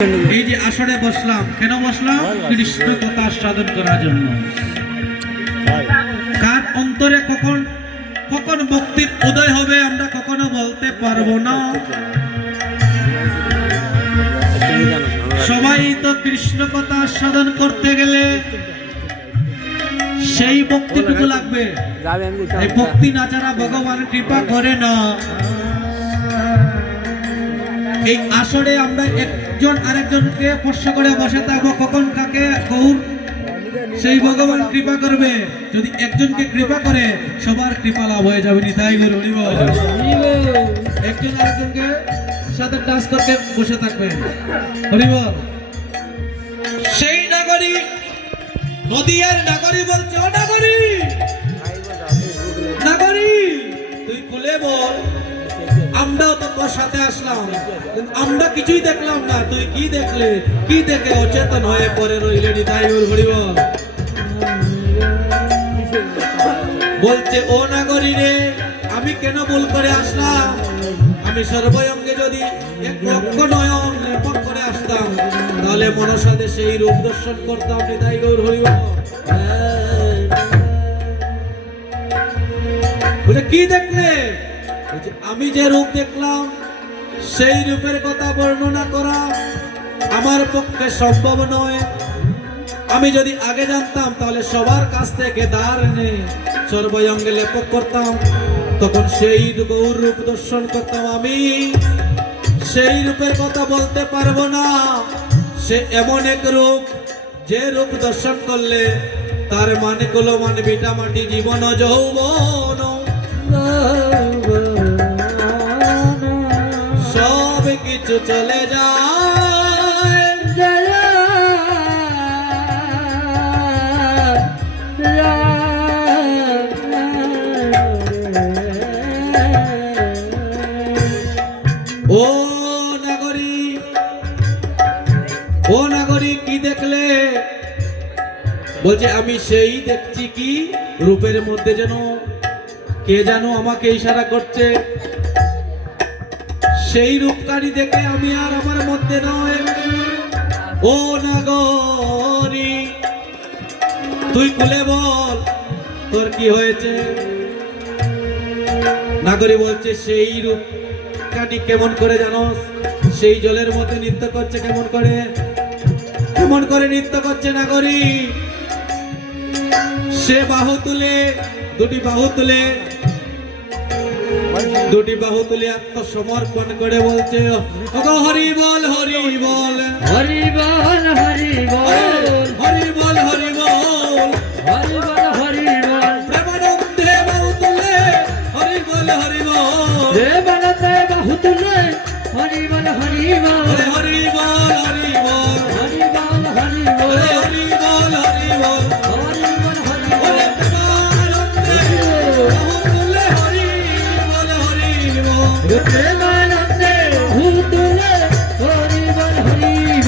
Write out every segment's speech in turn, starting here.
এই যে আসরে বসলাম, কেন বসলাম? কৃষ্ণ কথা সাধন করার জন্য। কার অন্তরে কখন কখন ভক্তির উদয় হবে আমরা কখনো বলতে পারবো না। সবাই তো কৃষ্ণ কথা সাধন করতে গেলে সেই ভক্তিটুকু লাগবে। এই ভক্তি না ছাড়া ভগবান কৃপা করে না। এই আসরে আমরা একজন আরেকজনকে স্পর্শ করে বসে থাকবো, কখন কাকে গৌর সেই ভগবান কৃপা করবে। যদি একজনকে কৃপা করে সবার কৃপা লাভ হয়ে যাবে। নিতাই গৌর হরি বল। একজন আরেকজনকে সাথে টাচ করতে বসে থাকবেন। হরি বল। সেই নাগরী নদিয়ার নাগরী বলছে, ও নাগরী নাগরী তুই খুলে বল, আমরাও তো তোর সাথে আসলাম, আমরা কিছুই দেখলাম না, তুই কি দেখলে? কি দেখে অচেতন হয়ে পড়ে রইলে? নিতাই গৌর হরি বল। বলছে, ও নাগরী রে, আমি কেন ভুল করে আসলাম? আমি সর্বঙ্গে যদি 1 লক্ষ নয়ন লেপন করে আসতাম তাহলে মনসাদে সেই রূপ দর্শন করতাম। নিতাই গৌর হরি বল। বলে কি দেখলে? আমি যে রূপ দেখলাম সেই রূপের কথা বর্ণনা করা আমার পক্ষে সম্ভব নয়। আমি যদি আগে জানতাম তাহলে সবার কাছ থেকে ধার এনে সর্বঙ্গে লেপক করতাম, তখন সেই গৌর রূপ দর্শন করতাম। আমি সেই রূপের কথা বলতে পারবো না। সে এমন এক রূপ, যে রূপ দর্শন করলে তার মানে গুলো মানে ভিটা মাটি জীবন যৌবন সব কিছু চলে যায়। ও নাগরী, ও নাগরী কি দেখলে? বলছে, আমি সেই দেখছি কি রূপের মধ্যে যেন কে যেন আমাকে ইশারা করছে। সেই রূপকারী দেখে আমি আর আমার মধ্যে নয়। ও নাগরী তুই খুলে বল, তোর কি হয়েছে? নাগরী বলছে, সেই রূপকারী কেমন করে জানোস? সেই জলের মধ্যে নৃত্য করছে। কেমন করে? কেমন করে নৃত্য করছে নাগরী? সে বাহু তুলে, দুটি বাহু তুলে আত্মসমর্পণ করে বলছে, ওগো হরি বল হরি বল হরি বল হরি বল হরি বল হরি বল হরি বল হরি বল প্রেমানন্দে বাহু তুলে হরি বল হরি বল প্রেমানন্দে বাহু তুলে হরি বল হরি বল হরি বল হরি বল হরি বল হরি বল হরি বল হরি বল হরি বল হরি বল প্রেমানন্দে বাহু তুলে হরি বল হরি বল প্রেমানন্দে বাহু তুলে হরি বল হরি বল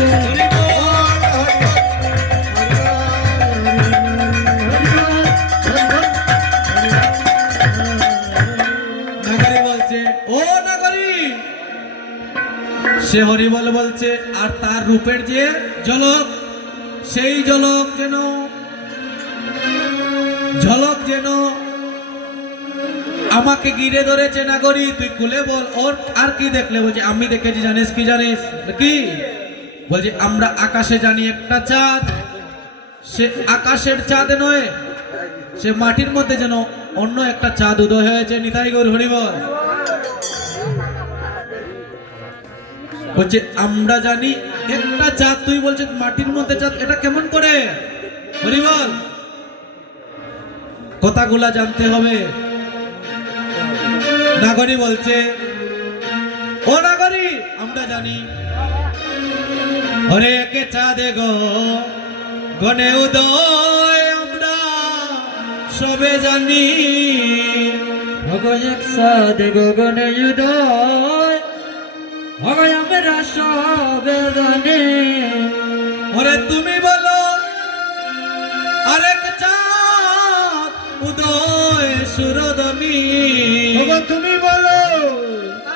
সে হরিবল বলছে, আর তার রূপের যে ঝলক, সেই ঝলক যেন আমাকে ঘিরে ধরেছে। নাগরী তুই খুলে বল, ওর আর কি দেখলে? বলছে, আমি দেখেছি। জানিস কি? জানিস কি? বলছে, আমরা আকাশে জানি একটা চাঁদ, সে আকাশের চাঁদ নয়, সে মাটির মধ্যে যেন অন্য একটা চাঁদ উদয় হয়েছে। নিতাই গৌর হরি বল। বলছে, আমরা জানি একটা চাঁদ, তুই বলছিস মাটির মধ্যে চাঁদ, এটা কেমন করে? হরি বল। কথাগুলা জানতে হবে। নাগরী বলছে, ও নাগরী আমরা জানি হরে কে চাঁদে গো গনে উদয়, আমরা সবে জানি ভগবান সাদে গগনে উদয় ভগবান আমরা সবে জানি। ওরে তুমি বলো আরেক চাঁদ উদয় সুরদমি। তুমি বলো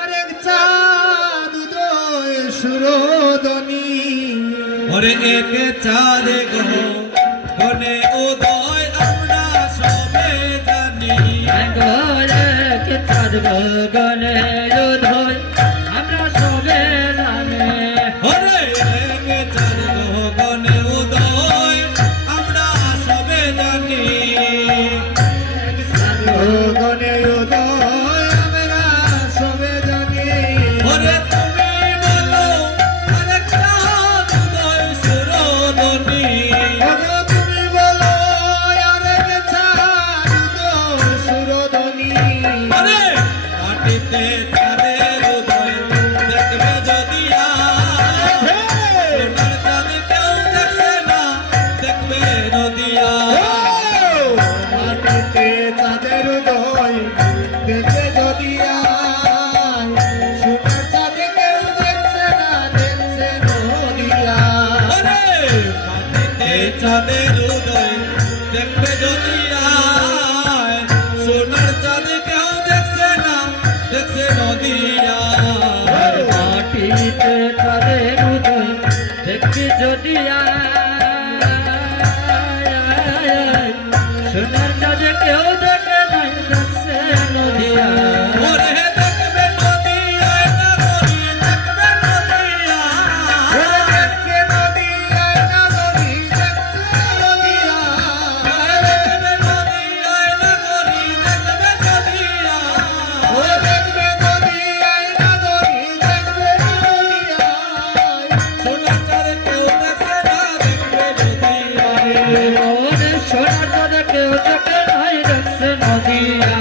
আরেক চাঁদ উদয় সুরদনী। ওরে একে চাঁদে গনে উদয় আমরা সবে জানি গলে চাঁদ গলে উদয় আমরা সবে জানি ওরে একে চাঁদ গনে উদয় আমরা সবে জানি গলে উদয় আমরা সবে জানি ওরে তুমি বলো আরেকটা উদয় সুরধনী তুমি বলো আরেক চাঁদ উদয় সুরধনী ওরে মাটিতে চাঁদের উদয় দেখবে যদি সোনার চাঁদ কেউ দেখছে না দেখবে নদিয়া মাটিতে চাঁদের উদয় দেখে যদি সোনার চাঁদে কেউ দেখছে না দেখছে নদিয়া ওরে মাটিতে চাঁদের উদয় দেখবে যদি সোনার চাঁদ কেউ দেখছে না দেখছে নদিয়া মাটিতে চাঁদের উদয় দেখে যদি সোনার চাঁদে কেউ দেখে নাই দেখছে নদিয়া ওরে দেখবে নদিয়ায় নাগরী দেখবে নদিয়া দেখে নদিয়ায় নাগরী দেখছে নদিয়া দেখবে নদিয়ায় নাগরী দেখবে নদিয়া দেখবে নদিয়ায় নাগরী দেখবে নদিয়া সোনার চাঁদ কেউ দেখছে না দেখবে নদিয়া ওরে সোনার চাঁদে কেউ দেখে নাই দেখছে নদিয়া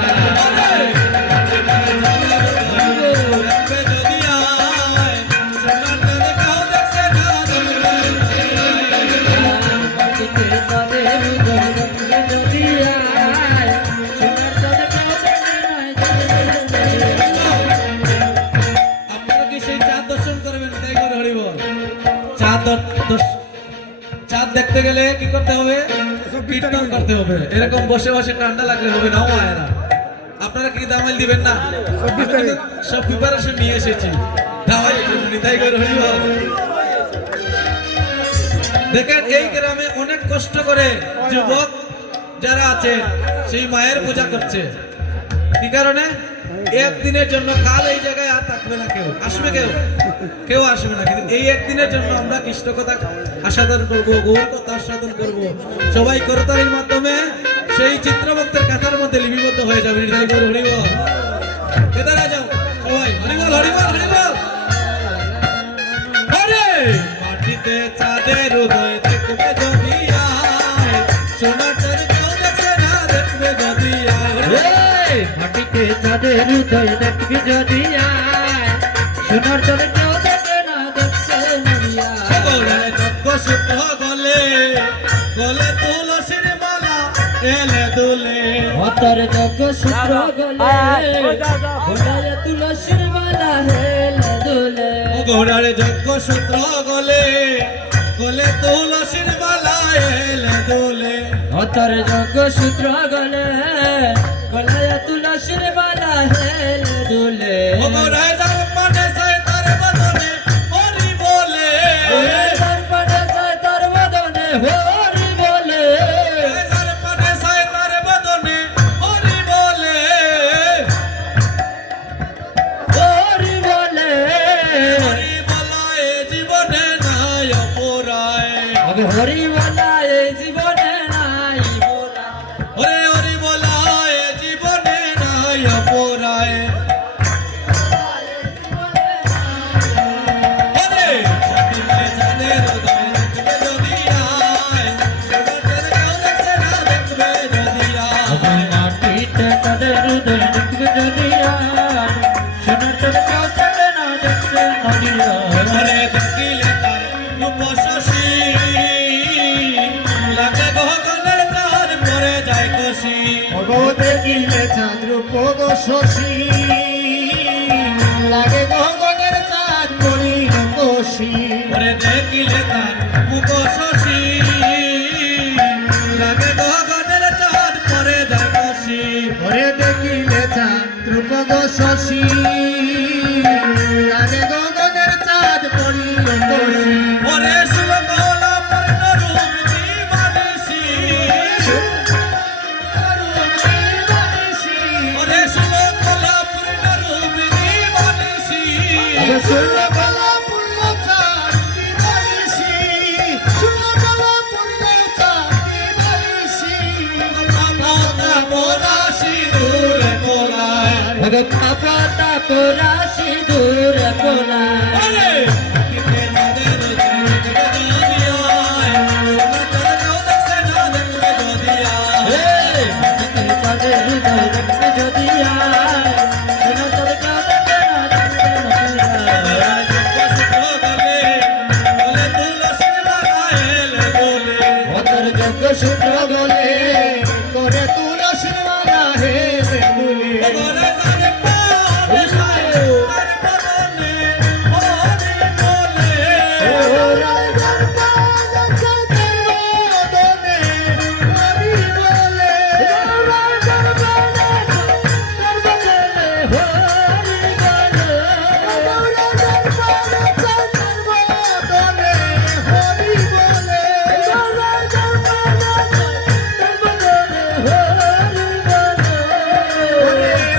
মাটিতে চাঁদের উদয় দেখে নদিয়ায় সোনার চাঁদে কেউ দেখে নাই দেখছে নদিয়া আপনারা কি সেই চাঁদ দর্শন করবেন তাই করে হরিব চাঁদ দেখতে গেলে কি করতে হবে কীর্তন করতে হবে এরকম বসে বসে ঠান্ডা লাগলে হবে না মায়েরা আপনারা কি দামাইল দিবেন না আমি তো সব প্রিপারেশন নিয়ে এসেছি দামাইল তাই করে হরিব দেখেন এই গ্রামে অনেক কষ্ট করে যুবক যারা আছেন সেই মায়ের পূজা করছে কি কারণে একদিনের জন্য কাল এই জায়গায় আর থাকবে না কেউ আসবে কেউ আসবে না কিন্তু এই একদিনের জন্য আমরা কৃষ্ণ কথা আস্বাদন করব গৌর কথা আস্বাদন করব সবাই করতালির মাধ্যমে সেই চিত্রভক্তের কাথার মধ্যে লিপিবদ্ধ হয়ে যাবে হৃদয় গৌর হরিব কেদারা যাও সবাই হরিবল হরিবল হরিবল আরে মাটিতে চাঁদের উদয় দেখবে যদি আয় সোনার চাঁদ কেউ দেখছে না দেখবে যদি আয় মাটিতে চাঁদের উদয় দেখবি যদি সোনার চাঁদে কেউ দেখে না দেখছে নদিয়া গৌরায় যজ্ঞ সূত্র গলে গলে তুলসীর মালা এলে দুলে অতর যজ্ঞ সূত্র গলে ঘোড়ায় তুলসীর মালা হেলে দুলে গৌরার যজ্ঞ সূত্র গলে গলে তুলসীর মালা এলে দুলে অতর যজ্ঞ সূত্র গলে গলায় তুলসীর মালা হেলে দুলে গৌরায় যার মানে সাই তার বদনে হরি বলে দর্পণে যায় তার বদনে হরি বলে যার মানে সাই তার বদনে হরি বলে হরি বলে হরি বলায় জীবনে নাই অপরায় আবে হরি বলা এই জীবনে নাই মোরা ওরে হরি বলায় জীবনে নাই অপরায় ওরে মাটিতে চাঁদের উদয় দেখবে যদি আয় সোনার চাঁদ কেউ দেখছে না দেখবে যদি আয় মাটিতে তাদের হৃদয় দেখবে যদি সোনার চাঁদ কেউ দেখে না দেখছে নদিয়া ওরে দেখিলে তার রূপ শশী লাগে গগনের চাঁদ পরে যায় কষি দেখিলে চাঁদ রূপ শশী লাগে গগনের চাঁদ করিল কোশি ওরে দেখিলে তার মুখ শশী লাগে গগনের চাঁদ পরে যায় কষি ওরে দেখিলে চাঁদ রূপ শশী লাগে গগনের চাঁদ পড়িল কোশি ওরে শুভ ওগো পাপা তাপরা সিঁদুর কোনা বলে মাটিতে চাঁদের যদি আয় সোনা চাঁদ দেখছে না দেখবে যদি আয় মাটিতে চাঁদের হৃদয় দেখতে যদি আয় সোনার তবে কেউ দেখে না দেখতে মধুরা যজ্ঞ সূত্র গলে করে তুলসীর মালা হেলে দুলে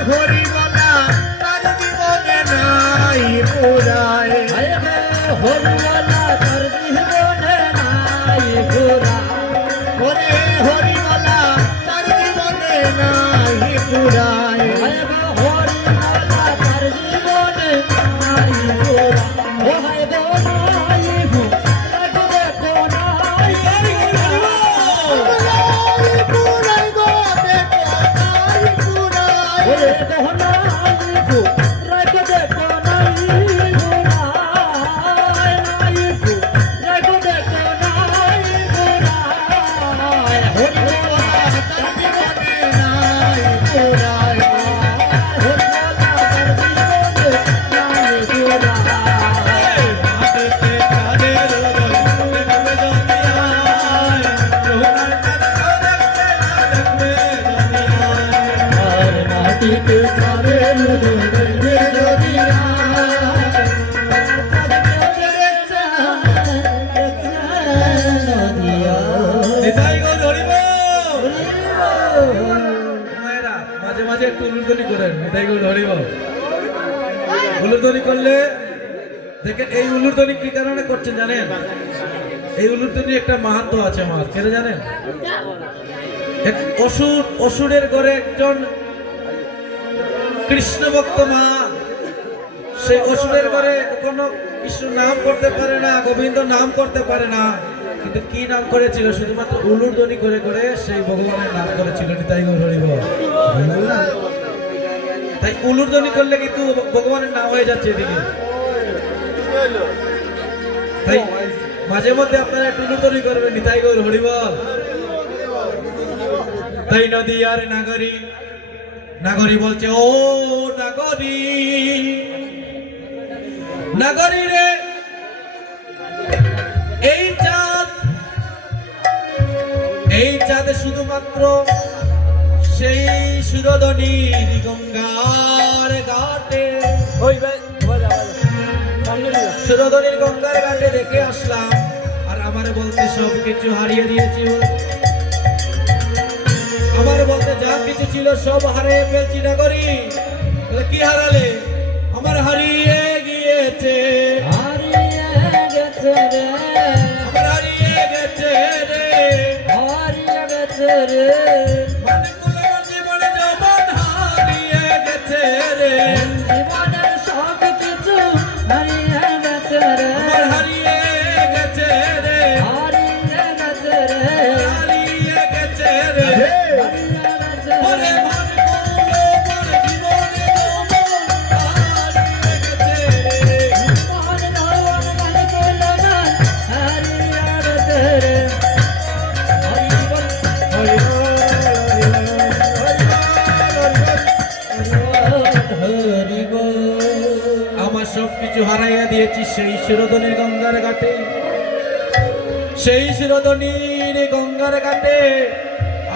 হরিওয়ালা তার জীবনে নাই ঘোরা হরিমালা তার জীবনে নাই পুরায় হরিওয়ালা তার জীবনে নাই ঘোরা ও হায় গো নাই ভু দেখো নাই পুরাই গো দেখো নাই পুরাই ওরে গো নাই ভু রাখো দেখো নাই ঘোরা নাই ভু রাখো দেখো নাই ঘোরা হরিমালা তার জীবনে নাই পুরায় মাঝে মাঝে একটু উলুধ্বনি করেন, নিতাই গৌর হরিব। উলুধ্বনি করলে দেখেন, এই উলুধ্বনি কি কারণে করছেন জানেন? এই উলুধ্বনি একটা মাহাত্ম আছে আমার, কেন জানেন? এক অসুরের ঘরে একজন কৃষ্ণ ভক্ত মা, সেই অসুরের ঘরে কোনো কৃষ্ণ নাম করতে পারে না, গোবিন্দ নাম করতে পারে না, কিন্তু কি নাম করেছিল? শুধুমাত্র উলুধ্বনি করে করে সেই ভগবানের নাম করেছিল। নিতাই গৌর হরিব। তাই উলুধ্বনি করলে কিন্তু ভগবানের নাম হয়ে যাচ্ছে এদিকে। তাই মাঝে মধ্যে আপনারা একটু উলুধ্বনি করবেন, নিতাই গৌর হরিব। তাই নদী আর নাগরী, নাগরী বলছে ও নাগরী, নাগরী রে এই চাঁদ, এই চাঁদ শুধুমাত্র সেই সুরধনী গঙ্গার ঘাটে, সুরধনীর গঙ্গার ঘাটে দেখে আসলাম, আর আমার বলতে সব কিছু হারিয়ে দিয়েছি। আমার বলতে যা কিছু ছিল সব হারিয়ে ফেলছি। নাগরী কি হারালে? আমার হারিয়ে গিয়েছে, হারিয়ে গেছে রে, আমার হারিয়ে গেছে রে, হারিয়ে গেছে রে, মানিকগুলোর জীবনে যৌবন হারিয়ে গেছে রে, জীবনের সব কিছু হারিয়ে গেছে রে, আমার হারিয়ে গেছে রে, হারিয়ে গেছে রে, হারিয়ে গেছে রে। হারিয়ে গেছে ওরে রে। মানিকগুলো আমার জীবনে যৌবন হারিয়ে গেছে রে। মন নয়ন মন কলমান হারিয়ে গেছে রে। হরি বল, হরি বল। আমার সবকিছু হারাইয়া দিয়েছি সেই শিরোধনীর গঙ্গার ঘাটে, সেই শিরোধনীর গঙ্গার ঘাটে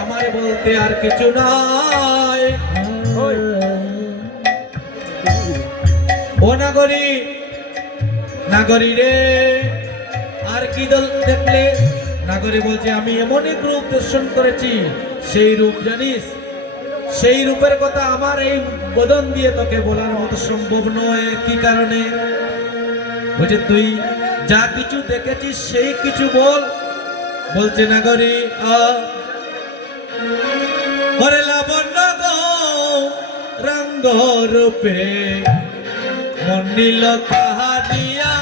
আমার বলতে আর কিছু নাই। ও নাগরী, নাগরী রে আর কি দল দেখলে? নাগরী বলছে আমি এমন এক রূপ দর্শন করেছি, সেই রূপ জানিস? সেই রূপের কথা আমার এই বদন দিয়ে তোকে বলার মতো সম্ভব নয়। কি কারণে? বলছে তুই যা কিছু দেখেছিস সেই কিছু বল। বলছে নাগরী ওরে লাবণ্য গো রঙ্গ রঙ্গ রূপে মন নীল কাহারিয়া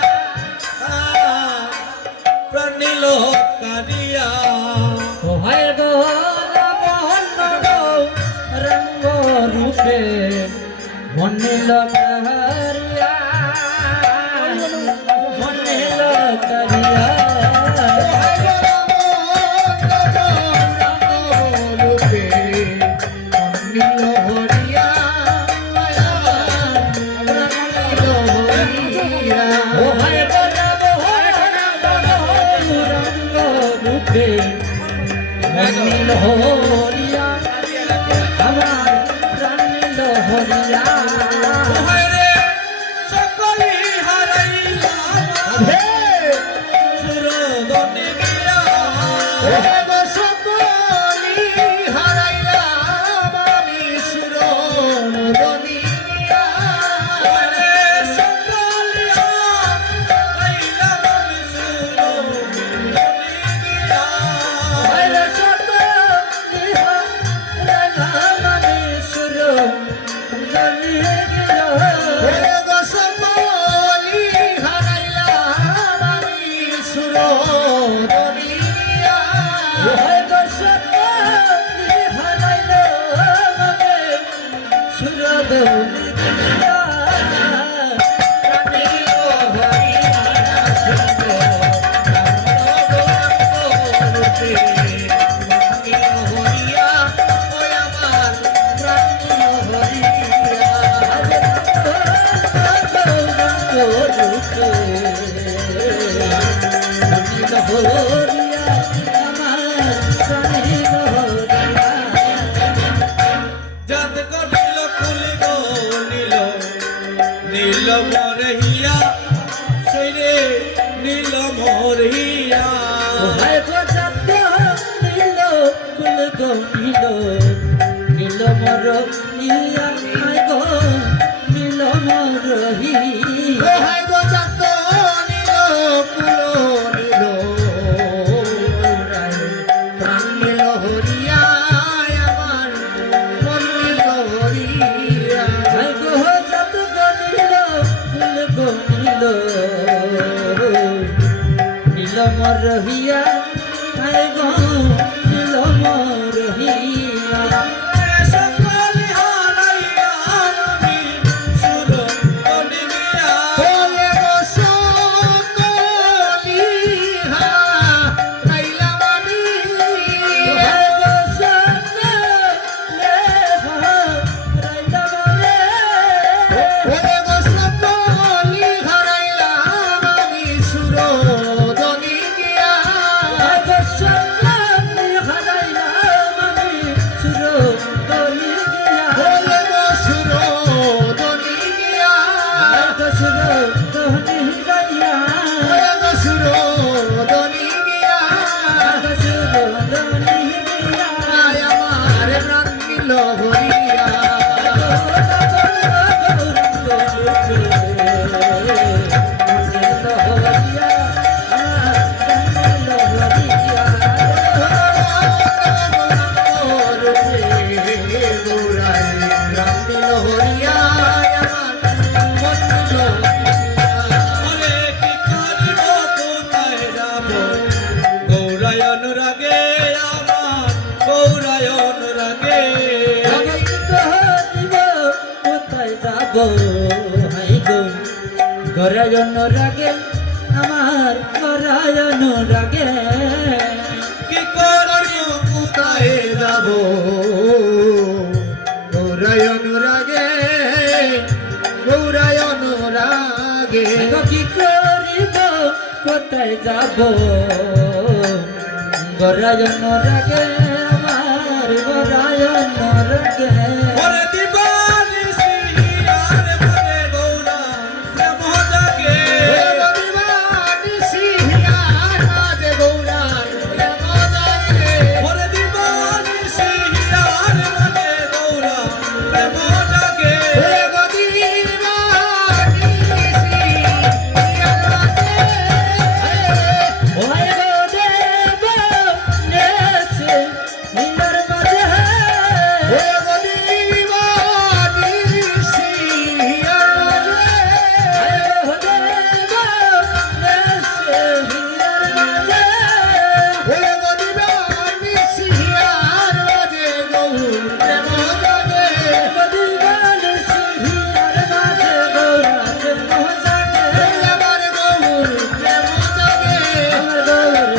প্রাণ নীল কারিয়া ও হায় গো মোহন গো রঙ্গ রূপে মনিল কারিয়া মনিল কারিয়া ও হায় গো রঙ্গ রূপে মনিল হরিয়া আমার প্রাণ নীল হরিয়া রে সকলি হারাইলাম সুরদনে গিয়া রে সকলি হারাইলাম আমি সুরদনে গিয়া হরে সত নিহা রাগামনি সুর দলি গিয়া হরে গো সত নিহা রাগামনি সুর দলি গিয়া জাত করিল খুলিল নীল নীল মরহিয়া সৈরে নীল মরহিয়া রহিয়া আয় গো নীল রহিয়া সকলি হারাইয়া আমি সুরদনে গিয়া আরে কি করিব কোথায় যাব গৌরায় অনুরাগে আমার গৌরায় অনুরাগে গরায়ন রাগে আমার গরায়ন রাগে কি করিব কোথায় যাব গৌরায়ন রাগে গৌরায়ন রাগে কি করিব কোথায় যাব গরায়ন রাগে আমার গরায়ন রাগে ওরে দিবানি সিহিয়ার মনে গৌরা প্রেম জাগে ওরে দিবানি সিহিয়ার মনে গৌরা প্রেম জাগে ওহে গো দেব নেছে নির মাঝে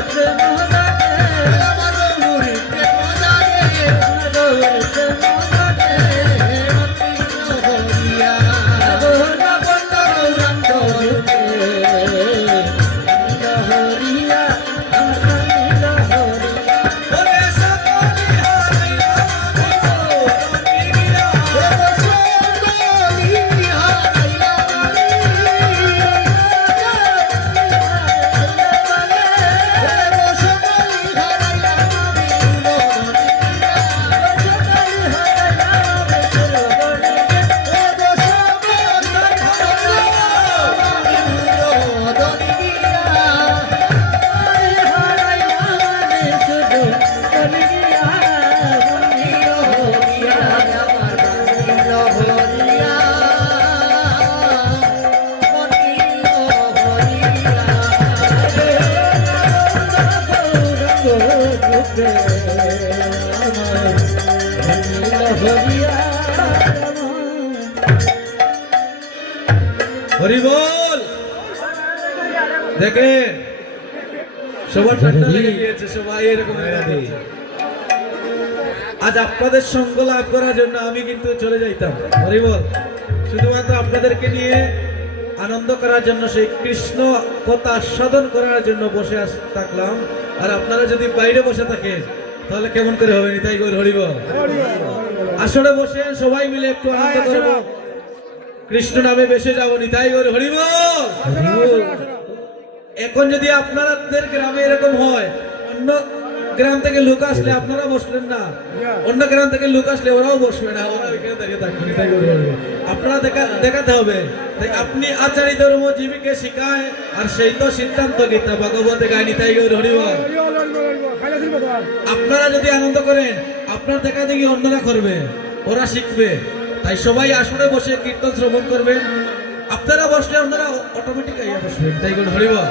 প্রেম লাগে আমার বন্ধুরি প্রেম জাগে গৌর প্রেম লাগে হরিয়া গৌর বন্ধ গৌরাঙ্গ রূপে হরিয়া আমার নীল হরিয়া ওরে সকলি হারাইলাম হরি বল। দেখেন সবার ঠান্ডা লেগে গিয়েছে, সবাই এরকম হয়ে গেছে। আজ আপনাদের সঙ্গ লাভ করার জন্য আমি কিন্তু চলে যাইতাম, হরি বল, শুধুমাত্র আপনাদেরকে নিয়ে আনন্দ করার জন্য, সেই কৃষ্ণ কথা আস্বাদন করার জন্য বসে থাকলাম। আর আপনারা যদি বাইরে বসে থাকেন তাহলে কেমন করে হবে? নিতাই গৌর হরি বল। আসরে বসে সবাই মিলে একটু আনন্দ করবো, কৃষ্ণ নামে বেসে যাবো। নিতাই গৌর হরি বল। এখন যদি আপনাদের গ্রামে এরকম হয়, অন্য গ্রাম থেকে লোক আসলে আপনারা বসলেন না, অন্য গ্রাম থেকে লোক আসলে ওরাও বসবে না, ওরা ওইখানে দাঁড়িয়ে থাকবে। নিতাই গৌর হরি বল। আপনারা দেখাতে হবে। তাই আপনি আচারি ধর্ম জীবিকে শিখায়, আর সেই তো সিদ্ধান্ত গীতা ভগবতে গায়। নিতাই গৌর হরি বল। আপনারা যদি আনন্দ করেন, আপনার দেখা দেখি অন্যরা করবে, ওরা শিখবে। তাই সবাই আসরে বসে কীর্তন শ্রবণ করবেন। আপনারা বসলে অন্যরা অটোমেটিক আইয়া বসবেন। তাই গৌর হরি বল।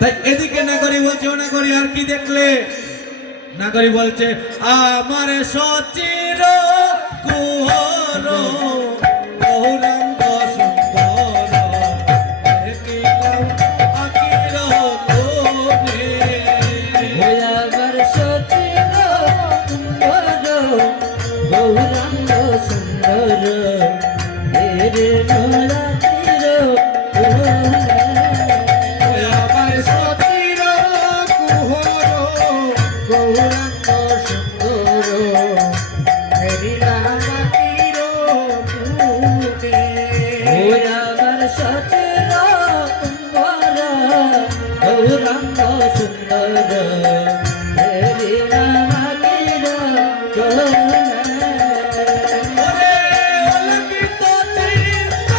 তাই এদিকে নাগরি বলছে, ও নাগরি আর কি দেখলে? নাগরি বলছে, আমার সচির কুহর গৌরাঙ্গ সুন্দর দেখিলাম আখির কোণে। আমার সতীর গৌরাঙ্গ সুন্দর রে নরাতির আমার সতীর কুহর গৌরাঙ্গ সুন্দর হেরিলামাতির পুনে। আমার সতীর গৌরাঙ্গ সুন্দর রে নরাতির ওরে অলঙ্কিত চিত্ত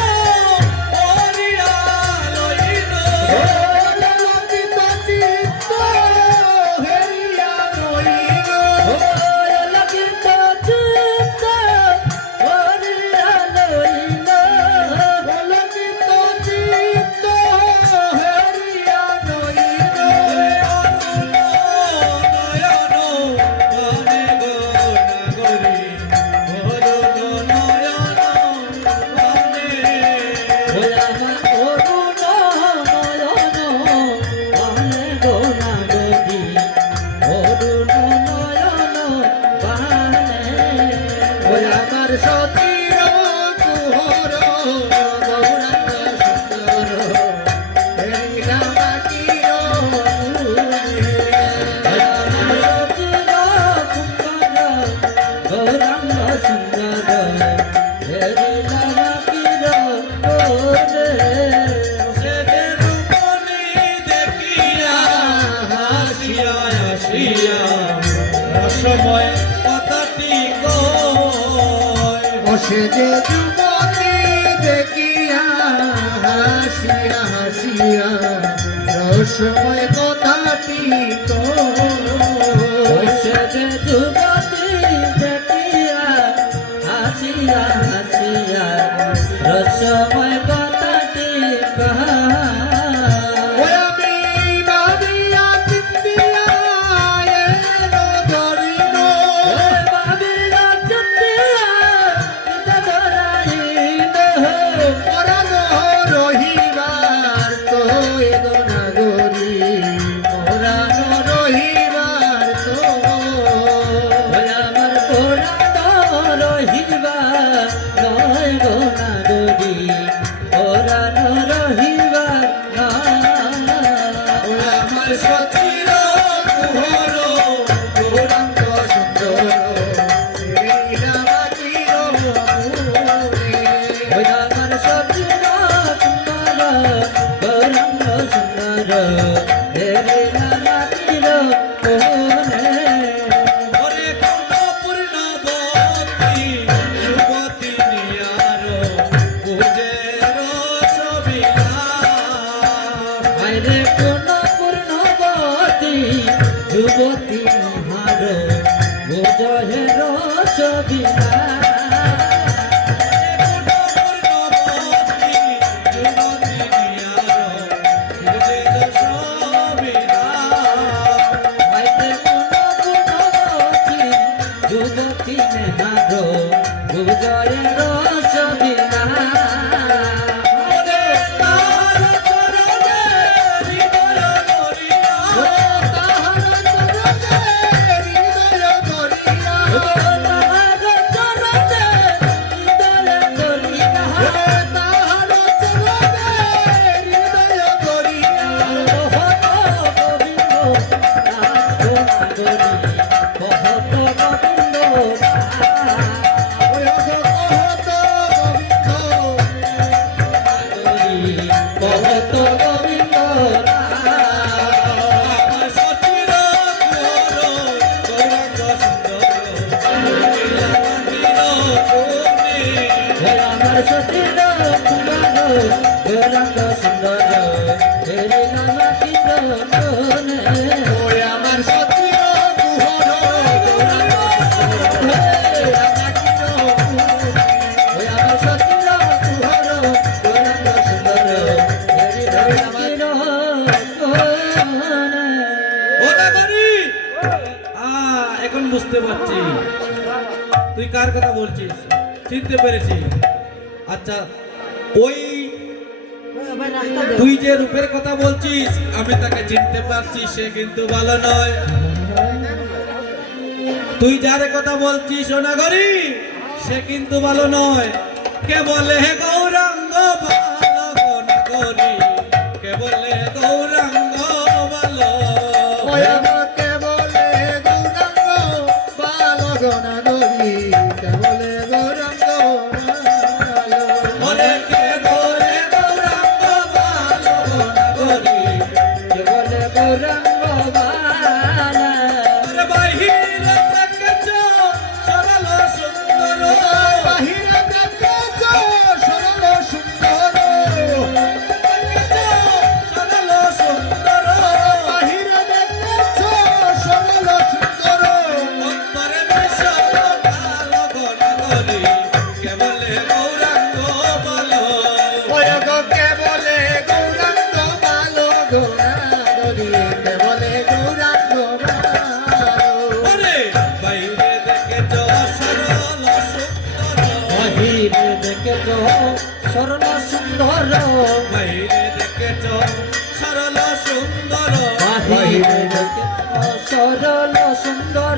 হরিয়া লইল। অলঙ্কিত চিত্ত হেরিয়া নইল। অলঙ্কিত চিত্ত হেরিয়া নইল। আমার সতীর কুহর গৌরাঙ্গ সুন্দর হেরিলামাতির পুনে। গৌরাঙ্গ সুন্দর সময় কথাটি কয়, বসে যে যুবতী দেখিয়া হাসিয়া হাসিয়া রসময় কথাটি কয়। যুবতী দেখিয়া হাসিয়া হাসিয়া রসময় কথাটি ওই আমি ভাবিয়া চিন্তিয়া এলো ধরিল। পরাণ রহিবার তো এগো নাগরী আমার সচির কুহর গৌরাঙ্গ সুন্দর লীলা মাটির মনে ওই আমার সচির সুন্দর গৌরাঙ্গ সুন্দর হেরে নামাতির কোনে ওরে কোন পূর্ণবতী যুবতী নিয়ার পূজের ছবিলাস আরে কোন পূর্ণবতী যুবতী মহার বুঝহের ছবিলা আইতে কোন পূর্ণবতী যুবতী মহার বুঝহের ছবিলা আমার সচির কুহর এখন বুঝতে পারছি তুই কার কথা বলছিস, চিনতে পেরেছি। আচ্ছা ওই তুই যে রূপের কথা বলছিস আমি তাকে চিনতে পারছি, সে কিন্তু ভালো নয়। তুই যার কথা বলছিস সোনাগরি সে কিন্তু ভালো নয়। কে বলে হে গৌরাঙ্গ ভালো গৌরী, কে বলে গৌরাঙ্গ ভালো কে বলে গৌরাঙ্গ বালগনা গরি কে বলে গৌরাঙ্গ বলে কে বলে গৌরাঙ্গ ভালো গৌরী আরে বাহিরে দেখেছ সরল সুন্দর, বাহিরে দেখেছ সরল সুন্দর দেখেছ সরল সুন্দর, বাহিরে দেখেছ সরল সুন্দর অন্তরে বিষম কালো গৌরী, কে বলে গৌরাঙ্গ ভালো কে বলে গৌরাঙ্গ বালগনা গরি কে বলে গৌরাঙ্গ ভালো ওরে বাইরে দেখেছ সরল সুন্দর, সরল সুন্দর বাইরে দেখেছ সরল সুন্দর, বাহিরে দেখেছ সরল সুন্দর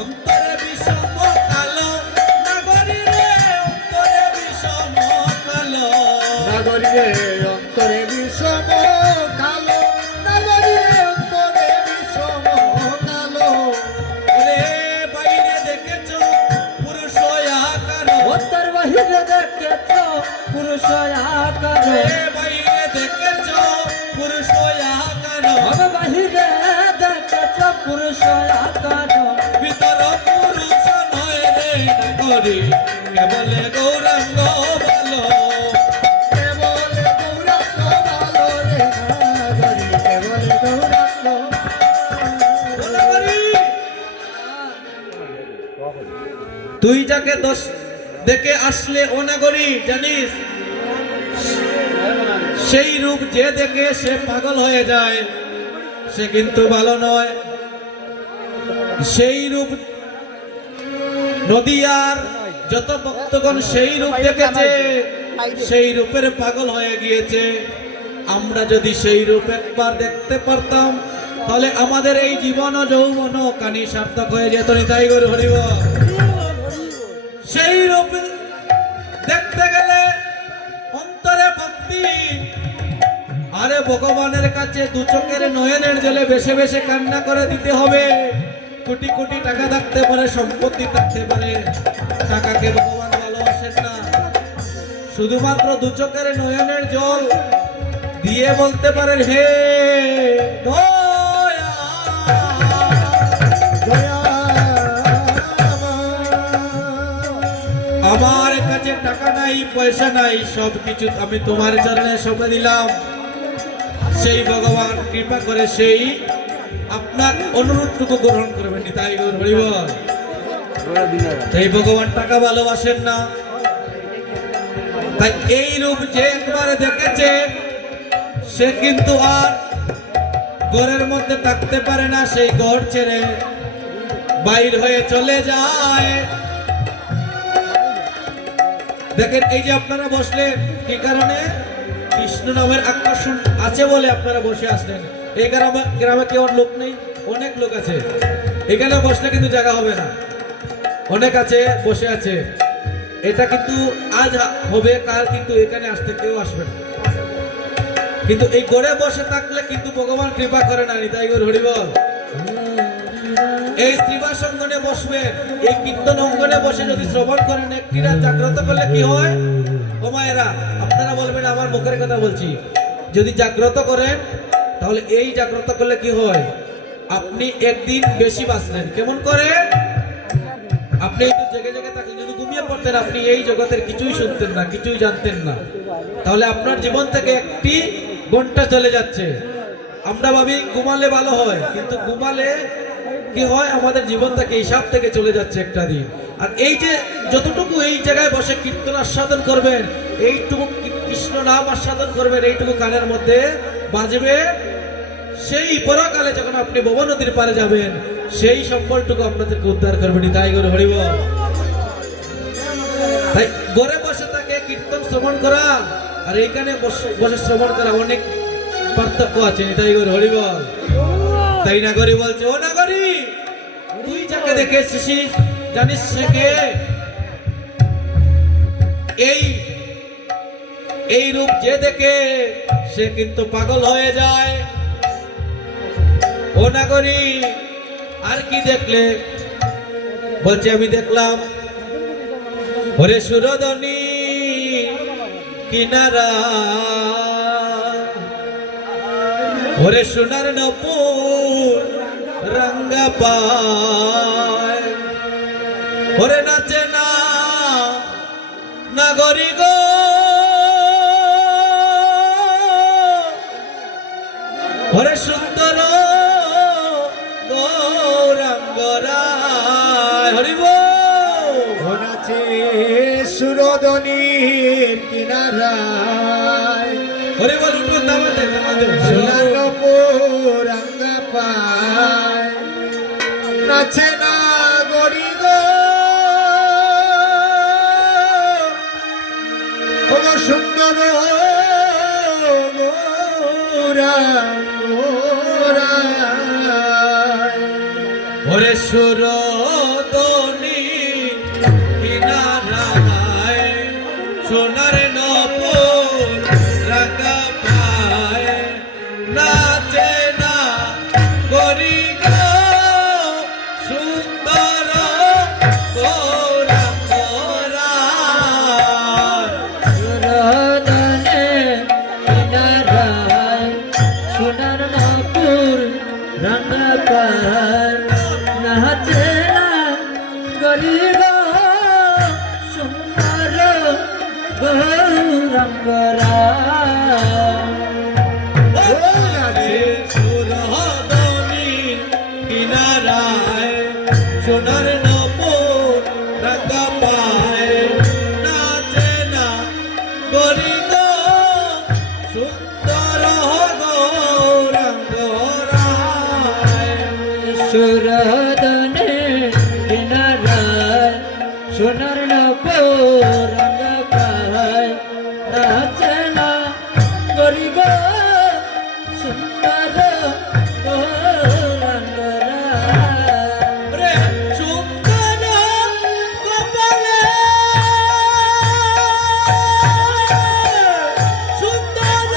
অন্তরে বিষম কালো নাগরী রে, অন্তরে বিষম কালো নাগরিরে অন্তরে বিষম কালো নাগরিরে অন্তরে বিষম কালো ওরে বাইরে দেখেছ পুরুষ আকার, উত্তর বাহিরে দেখেছ পুরুষ আকার ওরে বাইরে দেখেছ পুরুষ আকার, ভব বাহিরে দেখেছ পুরুষ আকার ভিতর পুরুষ নয় রে নাগরী, কেবলে গৌরাঙ্গ ভালো কে বলে গৌরাঙ্গ ভালো রে নাগরি কে বলে গৌরাঙ্গ নাগরী। তুই যাকে দোষ দেখে আসলে ও নাগরী জানিস সেই রূপ যে দেখে সে পাগল হয়ে যায়, সে কিন্তু ভালো নয়। সেই রূপ নদিয়ার যত ভক্তগণ সেই রূপ দেখেছে সেই রূপের পাগল হয়ে গিয়েছে। আমরা যদি সেই রূপ একবার দেখতে পারতাম তাহলে আমাদের এই জীবন ও যৌবন ও কানি সার্থক হয়ে যেত। নিতাই গৌর হরিব। সেই রূপ দেখতে গেলে অন্তরে ভক্তি আরে ভগবানের কাছে দু চোখের নয়নের জলে বেশে বেশে কান্না করে দিতে হবে। কোটি কোটি টাকা থাকতে পারে, সম্পত্তি থাকতে পারে, টাকাকে ভগবান ভালোবাসেন না। শুধুমাত্র দু চোখের নয়নের জল দিয়ে বলতে পারেন, হে দয়া। দয়া আমার কাছে টাকা নাই, পয়সা নাই, সবকিছু আমি তোমার চরণে সঁপে দিলাম। সেই ভগবান কৃপা করে সেই আপনার অনুরোধটুকু গ্রহণ করবেন। তাই গৌর হরি বল। এই ভগবান টাকা ভালোবাসেন না। তাই এই রূপ যে একবার দেখেছে সে কিন্তু আর ঘরের মধ্যে থাকতে পারে না, সেই ঘর ছেড়ে বাইর হয়ে চলে যায়। দেখেন এই যে আপনারা বসলেন, কি কারণে? কৃষ্ণ নামের আকর্ষণ আছে বলে আপনারা বসে আসলেন। এই গ্রামে কেউ লোক নেই, অনেক লোক আছে। এখানে বসলে কিন্তু জায়গা হবে না, অনেক আছে বসে আছে। এটা কিন্তু আজ হবে, কাল কিন্তু এখানে আসতে কেউ আসবে না। কিন্তু এই গড়ে বসে থাকলে কিন্তু ভগবান কৃপা করে না। নিতাই গৌর হরি বল। এই শ্রীবাস অঙ্গনে বসবেন, এই কীর্তন অঙ্গনে বসে যদি শ্রবণ করেন, একটি রাত জাগ্রত করলে কি হয়? ও মায়েরা, আপনারা বলবেন আমার মুখের কথা বলছি। যদি জাগ্রত করেন তাহলে এই জাগ্রত করলে কি হয়? আপনি একদিন বেশি বাঁচলেন। কেমন করে? আপনি একটু জেগে জেগে থাকলেন, যদি ঘুমিয়ে পড়তেন আপনি এই জগতের কিছুই শুনতেন না, কিছুই জানতেন না। তাহলে আপনার জীবন থেকে একটি ঘন্টা চলে যাচ্ছে। আমরা ভাবি ঘুমালে ভালো হয়, কিন্তু ঘুমালে কি হয়? আমাদের জীবন থেকে হিসাব থেকে চলে যাচ্ছে একটা দিন। আর এই যে যতটুকু এই জায়গায় বসে কীর্তন আস্বাদন করবেন, এইটুকু কৃষ্ণ নাম আস্বাদন করবেন, এইটুকু কানের মধ্যে বাজবে। সেই পরকালে যখন আপনি ভব নদীর পারে যাবেন, সেই সম্বলটুকু আপনাদেরকে উদ্ধার করবেন। তাই গৌর হরি বল। তাই ঘরে বসে থাকে কীর্তন শ্রবণ করা আর এইখানে বসে শ্রবণ করা অনেক পার্থক্য আছে। তাই গৌর হরি বল। তাই নাগরী বলছে, ও নাগরী, তুই যাকে দেখে এসেছিস জানিস সে কে? এই রূপ যে দেখে সে কিন্তু পাগল হয়ে যায়। ও নাগরী, আর কি দেখলে? বলছে, আমি দেখলাম ওরে সুরদনী কিনারা, ওরে সোনার নপুর রঙ্গা পায়, ওরে নাচে না নাগরী গো, ওরে সুন্দর গৌরাঙ্গরায়। হরি বল। নাচে সুরদনীর কিনারায়, হরি বল। উঠো, নামাতে নামাতে। সোনার নপুর রঙ্গা পায়, নাচে না গরি গো, ওগো সুন্দর গৌরাঙ্গরায়। ওরে সুরদনী কিনারায়, সোনার নপুর রাঙা পায়, নাচে না গরি গো, সুন্দর গৌরাঙ্গরায়। সুরদনে কিনারায়, সোনার নপুর রাঙা পায়, নাচে না গরি গো, সুন্দর গৌরাঙ্গরায়। নাচে সুরদনী কিনারায়, সোনার নপুর রাঙা পায়, নাচে না গরি গো, সুন্দর গৌরাঙ্গরায়। সুরদনে কিনারায়, সোনার নপুর রাঙা পায়, নাচে না গরি গো, সুন্দর গৌরাঙ্গরায়। রে সুন্দর কপালে, সুন্দর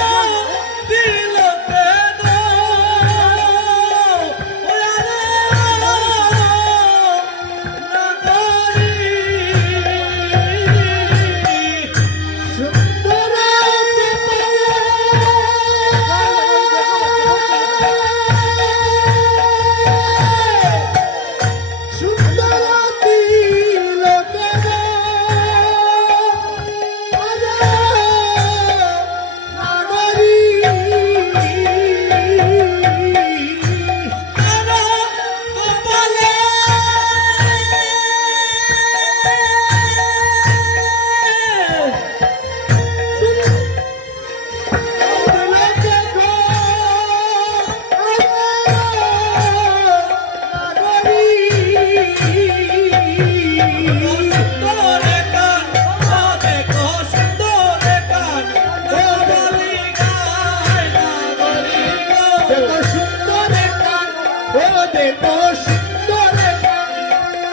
দেখো সুন্দর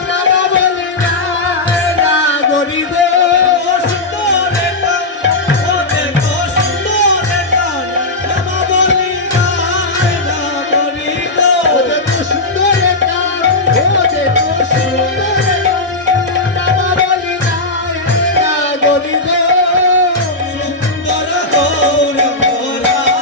নামা বলি না গরি গো ও সুন্দর গান, ও দেখো সুন্দর গান, নামা বলি নাই না বলি গো। ও দেখো সুন্দর ও দেখো সুন্দর নামা বলি না গরি গো সুন্দর গৌরঙ্গ রায়।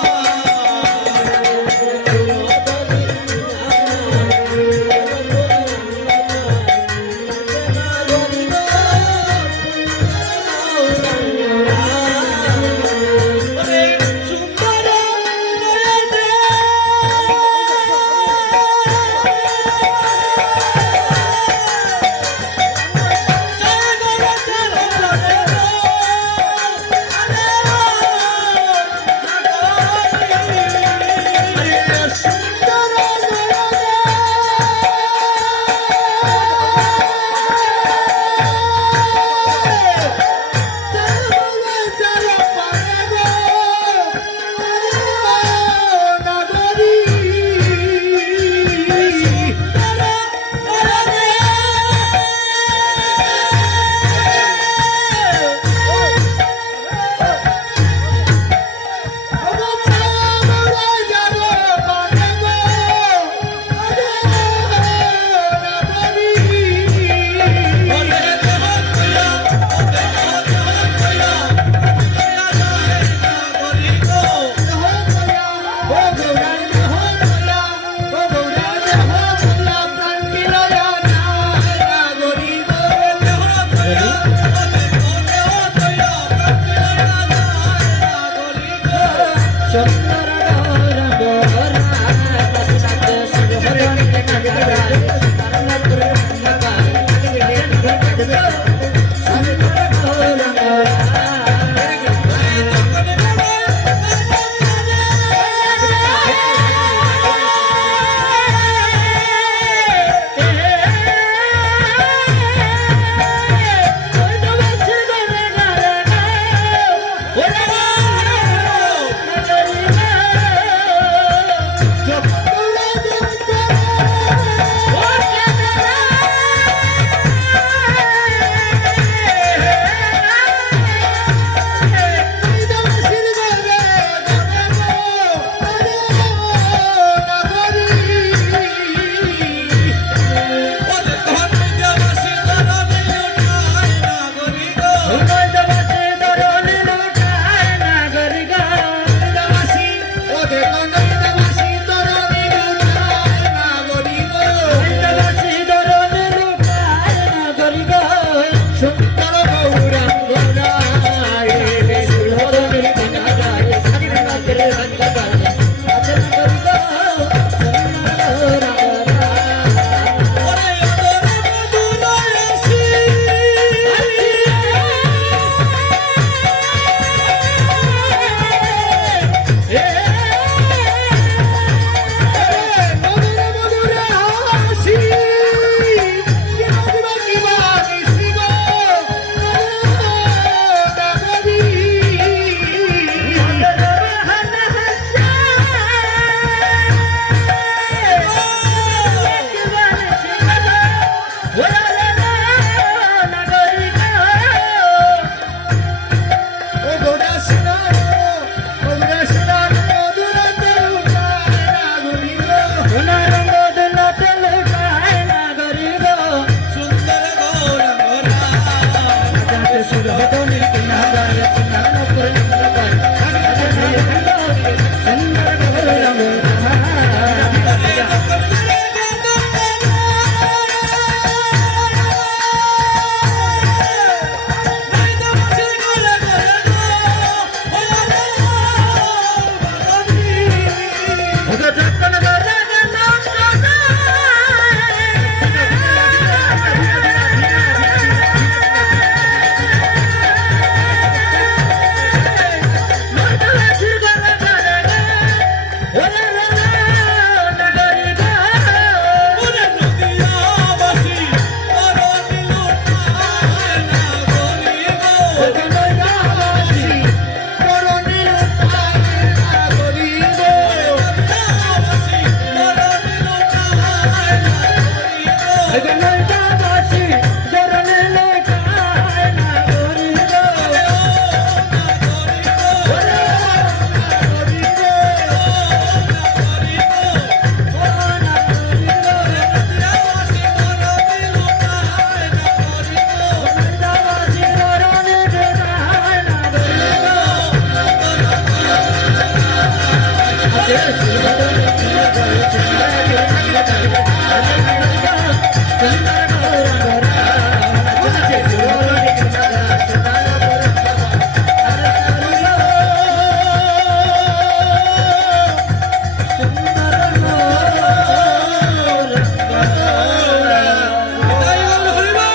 নিতাই গৌর হরি বল।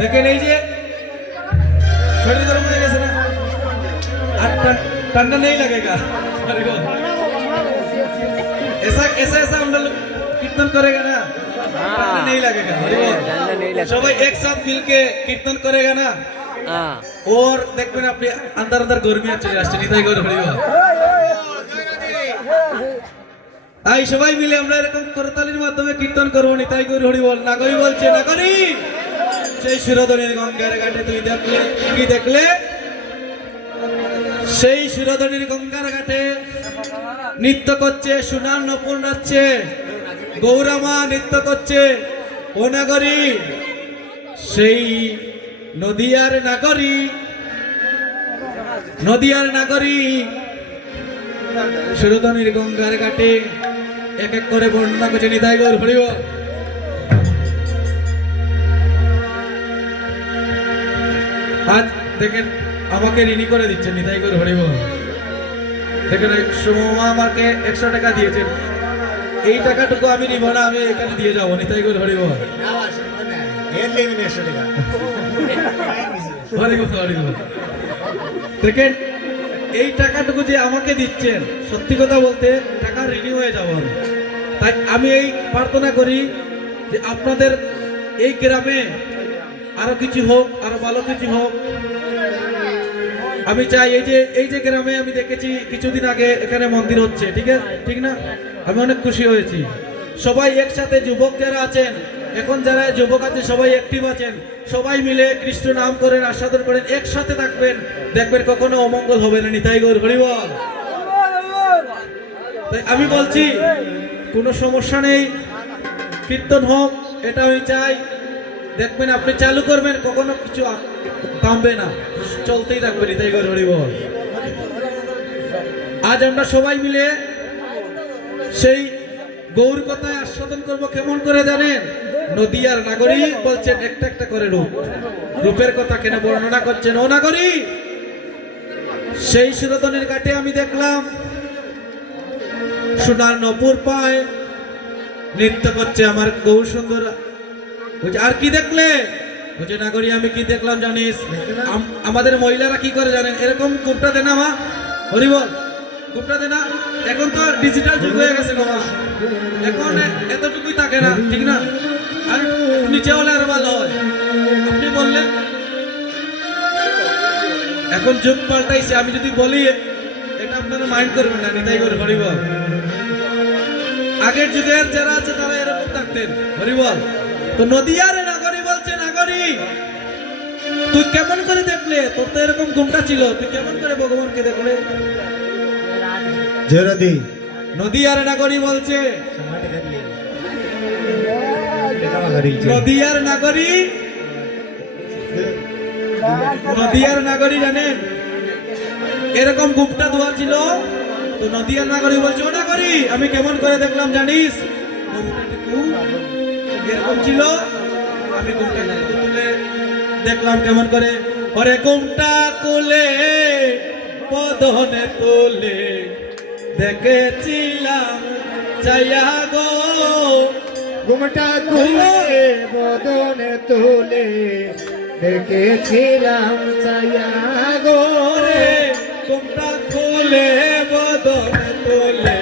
দেখেন এই যে শরীর গরম হয়ে গেছে না, আর ठंडा नहीं लगेगा। हरि बोल। ऐसा हम लोग कीर्तन करेगा ना, ठंडा नहीं लगेगा। हरि बोल। सब एक साथ मिलके कीर्तन करेगा ना, और देखবেন আপনি अंदर अंदर गर्मी चले আসছে। নিতাই গৌর হরি বল। তাই সবাই মিলে আমরা এরকম করতালির মাধ্যমে কীর্তন করব। নিতাই গৌর হরি বল। নাগরী বলছে, নাগরী সেই শিরোধনীর গঙ্গার ঘাটে তুই দেখলে কি দেখলে? সেই শিরোধনীর গঙ্গার ঘাটে নৃত্য করছে, সোনার নপুর নাচছে, গৌরামা নৃত্য করছে। ও নাগরী, সেই নদিয়ার নাগরী, নদিয়ার নাগরী শিরোধনীর গঙ্গার ঘাটে এক এক করে বর্ণনা করছে। নিতাই গৌর হরি বল। আজ দেখেন আমাকে ঋণী করে দিচ্ছেন নিতাই গৌর হরি বল। দেখেন সুমা আমাকে 100 টাকা দিয়েছেন, এই টাকাটুকু আমি নিব না, আমি এখানে দিয়ে যাবো। নিতাই গৌর হরি বল। হরি বল, হরি বল। দেখেন এই টাকাটুকু যে আমাকে দিচ্ছেন, সত্যি কথা বলতে টাকা ঋণী হয়ে যাবো আমি। তাই আমি এই প্রার্থনা করি যে আপনাদের এই গ্রামে আরো কিছু হোক, আরো ভালো কিছু হোক। আমি চাই এই যে গ্রামে আমি দেখেছি কিছুদিন আগে এখানে মন্দির হচ্ছে, ঠিক না? আমি অনেক খুশি হয়েছি। সবাই একসাথে, যুবক যারা আছেন, এখন যারা যুবক আছে সবাই অ্যাক্টিভ আছেন, সবাই মিলে কৃষ্ণ নাম করেন, আস্বাদন করেন, একসাথে থাকবেন, দেখবেন কখনো অমঙ্গল হবে না। নিতাই গৌর হরি বল। তাই আমি বলছি কোনো সমস্যা নেই, কীর্তন হোক, এটা আমি চাই। দেখবেন আপনি চালু করবেন, কখনো কিছু থামবে না, চলতেই থাকবে। নিতাই গৌর হরি বল। আজ আমরা সবাই মিলে সেই গৌর কথায় আস্বাদন করব। কেমন করে জানেন? নদিয়ার নাগরী বলছেন একটা একটা করে রূপ, রূপের কথা কেন বর্ণনা করছেন। ও নাগরী, সেই শিরোধনীর ঘাটে আমি দেখলাম সোনার নপুর পায় নৃত্য করছে আমার গৌর সুন্দর। বলছে আর কি দেখলে? বলছে নাগরী আমি কি দেখলাম জানিস? আমাদের মহিলারা কি করে জানেন? এরকম গুপটা দে না মা, হরি বল, গুপটা দে না। এখন তো ডিজিটাল যুগ হয়ে গেছে গো মা, এখন এতটুকুই থাকে না, ঠিক না? আর নিচে হলে আরো ভালো হয়। আপনি বললেন এখন যুগ পাল্টাইছে, আমি যদি বলি এটা আপনারা মাইন্ড করবেন না। নিতাই গৌর হরি বল। আগের যুগের যারা আছে তারা এরকম থাকতেন। হরি বল। তো নদিয়ার নাগরী বলছে, নাগরী তুই কেমন করে দেখলে? তোর তো এরকম ঘুমটা ছিল, তুই কেমন করে ভগবানকে দেখলে? জোরদি নদিয়ার নাগরী বলছে, নদিয়ার নাগরী, নদিয়ার নাগরী জানেন এরকম গুপ্তা দোয়া ছিল। তো নদিয়ার নাগরী বলছে, ও নাগরী আমি কেমন করে দেখলাম জানিস? ঘুমটাটুকু এরকম ছিল, আমি ঘুমটা তুলে দেখলাম কেমন করে। ওরে ঘুমটা কুলে বদনে তুলে দেখেছিলাম চাইয়া গো, ঘুমটা খুলে বদনে তুলে দেখেছিলাম ছায়া গো রে ঘুমটা খুলে বদনে তুলে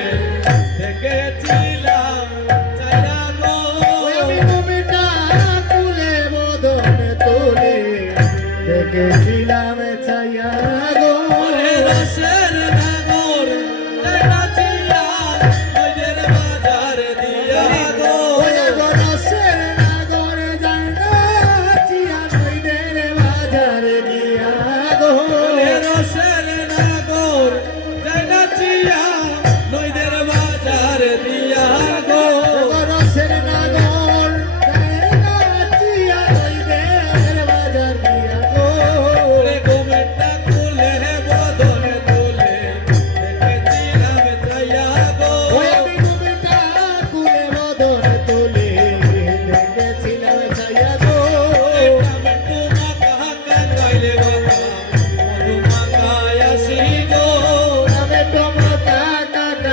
দেখেছিলাম চাইয়া গো। আমি ঘুমটা খুলে বদনে তুলে দেখেছিলাম ছায়া গো ওরে রসের নাগর নাচিয়া ওইদের বাজার দিয়া গো। রসের নাগর যায় নাচিয়া নইদের বাজার দিয়া গো ওরে রসের নাগর নাচিয়া নইদের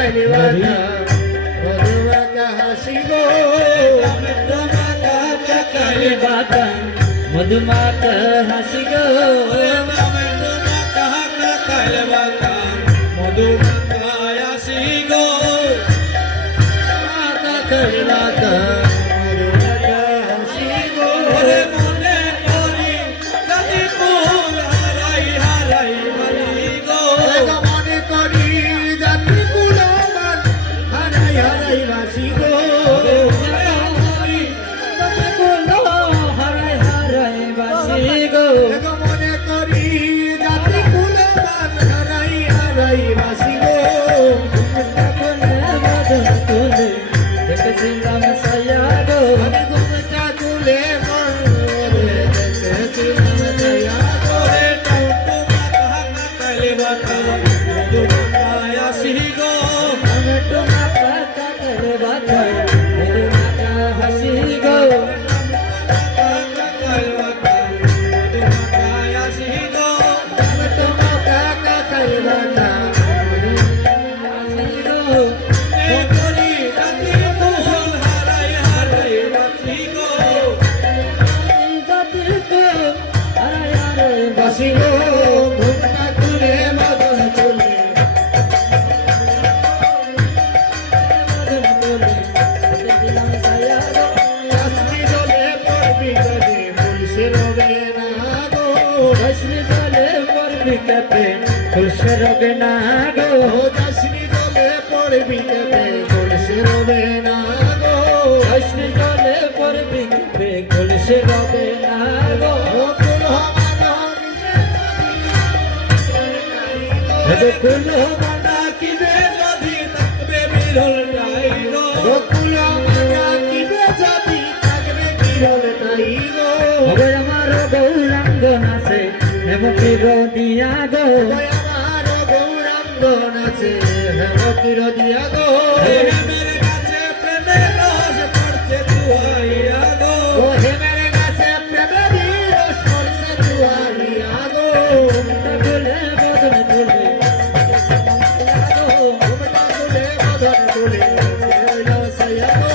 কাইলে বাধা মধুমাখা হাসি গো কালে বাতা মধুমাতা হাসি গো মাতা কাইলে বাধা মধুমাখা হাসি গো এগো মনে করি জাতি কুলমান হারাই হারাই বাসি গো হারাই হারাই বাসি গো এগো মনে করি জাতি কুলমান হারাই হারাই বাসি গো মদন তুলে দেখেছিলাম সায়া গো আমি ঘুমটা তুলে মরে দেখেছিলাম দয়া গো টমেটো মাথা কাকের বাতা মধুমাতা হাসি গো টমেটো কাকাই বাটা হাসি গো জাতি গো হারাই হারাই বাসি গো ঘুমটা তুলে মদন তুলে মদন তুলে দেখেছিলাম সায়া গো আসনি দলে পড়বি কবে পুলিশে রবে না গো হাসনি চলে পড়বি কাপে খুশে রবে না গো ও আসনি দলে পড়বি কবে পুলিশে রবে না গো হাসনি চলে পড়বি কাপে খুশে রবে না গো ও কুল হমাদন কুল মানা গোকুল মায়া কিবে যদি থাকবে কিরল তাই গো হবে আমার গৌরাঙ্গ নাচে হেমকির দিয়া গো ওই আমার গৌরাঙ্গ নাচে হেমকির দিয়া গো ও হেমের গাছে প্রেমেরই রস পড়ছে দুয়ারিয়া গো তুলে বদন তুলে ঘুমটা তুলে মদন তুলে রইল সায়া গো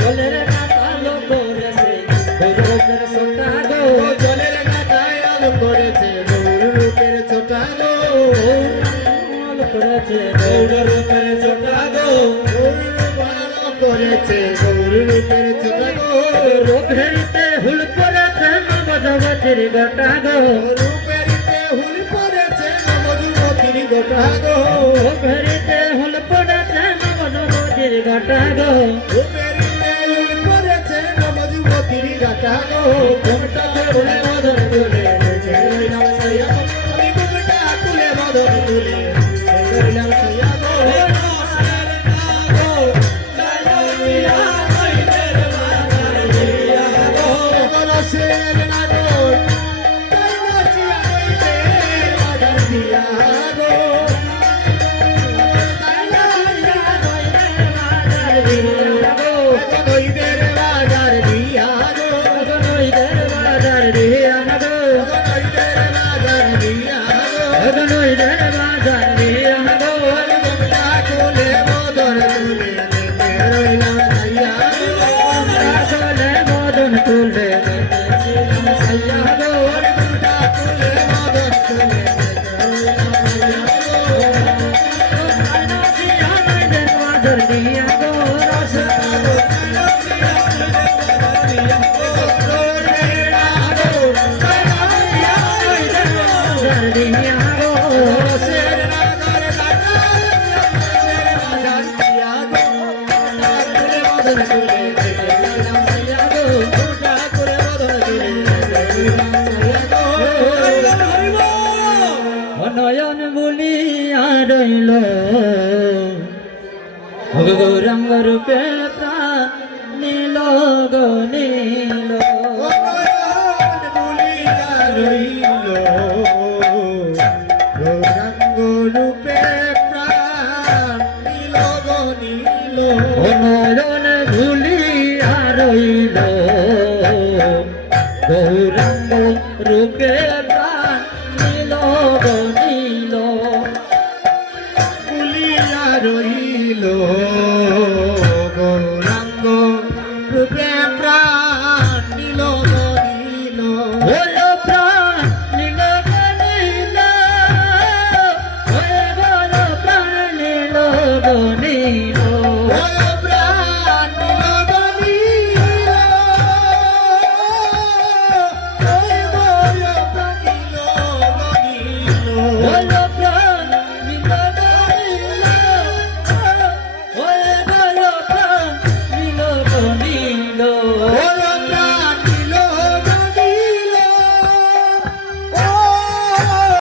জলের কাতালো করেছে গৌরবের সোটা গো ও জলের গাটায় আলো করেছে গৌর রূপের ছোটা গো গৌরল করেছে গৌরবের সোটা গো গৌর ভালো করেছে গৌর রূপের ছোটা গো রূপেরিতে হুল পড়েছে নব জগতের গোটা গো রূপেরিতে হুল পড়েছে নবযুবতীর গোটা গো রূপেরিতে হুল পড়েছে নব জগতের গোটা গো রূপেরিতে হুল পড়েছে নবযুবতীর গাটা গো ঘুমটা তুলে মদন তুলে দেখে রইলাম সায়া গো আমি ঘুমটা তুলে মদন তুলে দেখে রইলাম সায়া গো রসের নাগর তাই নাচিয়া হইতে বাজার দিয়া গো তাই নাচিয়া নইদের বাজার দিয়া গো নইদের বাজার দিয়া গো ঘুমটা তুলে মদন তুলে দেখে রইলাম সায়া গো ঘুমটা তুলে মদন তুলে দেখে রইলাম সায়া গো নয়ন বলিয়া রইল গৌরাঙ্গ রূপে প্রাণ নীল গো নীল নয়ন ভুলিয়া রইল গৌরাঙ্গ রূপে প্রাণ নীল গো নীল রইল নিল গৌরাঙ্গ রূপে প্রাণ নিল নিল হলো প্রাণ নীল নীল হয়ে গেল প্রাণ নীল নীল হলো প্রাণ নিল নিল হয়ে গেল প্রাণ নিল নিল হলো প্রাণ নীল নীল হয়ে গেল প্রাণ নীল নীল